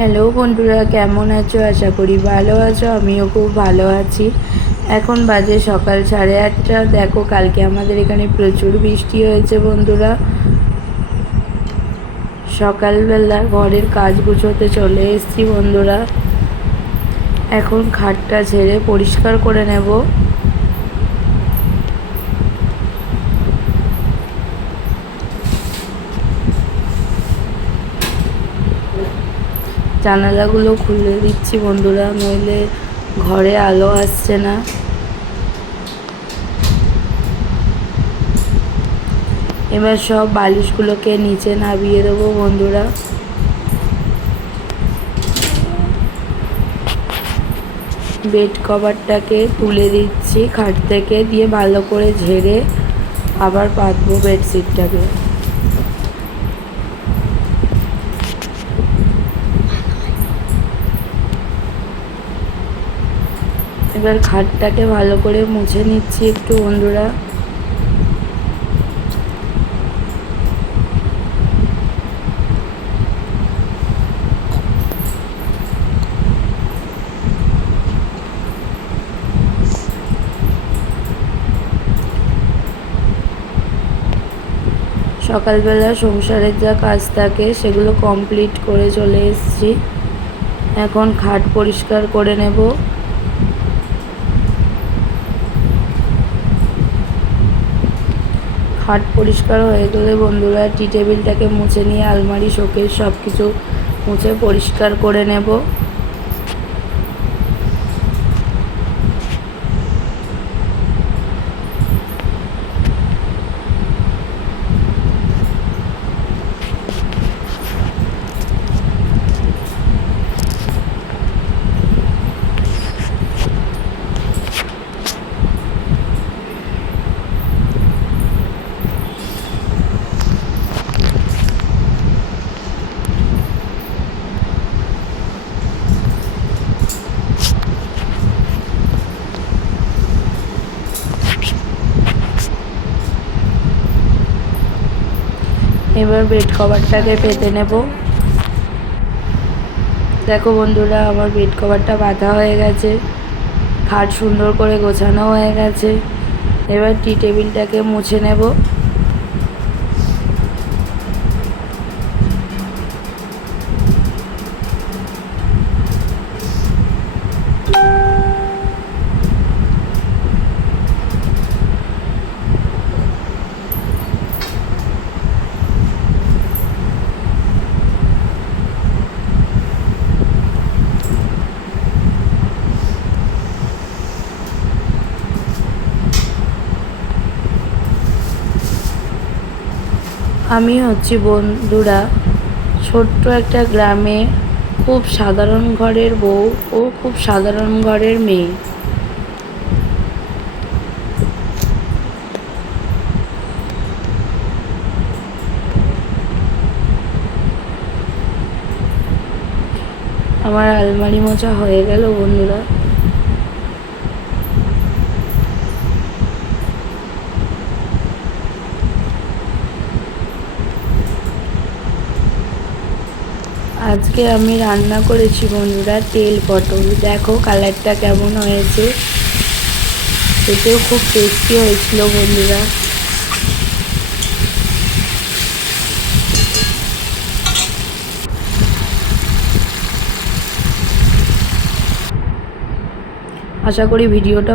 Hello বন্ধুরা, কেমন আছো? আশা করি ভালো আছো। আমিও খুব ভালো আছি। এখন বাজে সকাল 8:30। দেখো, কালকে আমাদের এখানে প্রচুর বৃষ্টি হয়েছে বন্ধুরা। সকালবেলা ঘরের কাজ গুছোতে চলে এসেছি বন্ধুরা। এখন খাটটা ঝেড়ে পরিষ্কার করে নেব। জানালাগুলো খুলে দিচ্ছি বন্ধুরা, নইলে ঘরে আলো আসছে না। এবার সব বালিশগুলোকে নিচে নামিয়ে দেবো বন্ধুরা। বেড কভারটাকে তুলে দিচ্ছি খাট থেকে, দিয়ে ভালো করে ঝেড়ে আবার পাতবো বেডশিটটাকে। এবার খাটটাকে ভালো করে মুছে নিচ্ছি একটু বন্ধুরা। সকালবেলা সংসারের যা কাজ থাকে সেগুলো কমপ্লিট করে চলে এসেছি। এখন খাট পরিষ্কার করে নেব। খাট পরিষ্কার হয়ে গেলে বন্ধুরা টি টেবিলটাকে মুছে নিয়ে আলমারি, শোকেস সব কিছু মুছে পরিষ্কার করে নেব। এবার বেড কভারটাকে পেতে নেব। দেখো বন্ধুরা, আমার বেড কভারটা বাঁধা হয়ে গেছে, খাট সুন্দর করে গোছানো হয়ে গেছে। এবার টি টেবিলটাকে মুছে নেব। আমি হচ্ছি বন্ধুরা ছোট্ট একটা গ্রামে খুব সাধারণ ঘরের বউ ও খুব সাধারণ ঘরের মেয়ে। আমার আলমারি মোছা হয়ে গেল বন্ধুরা। আজকে আমি রান্না করেছি বন্ধুরা তেল পটল। দেখো কালারটা কেমন হয়েছে, এতেও খুব টেস্টি হয়েছিল বন্ধুরা। আশা করি ভিডিওটা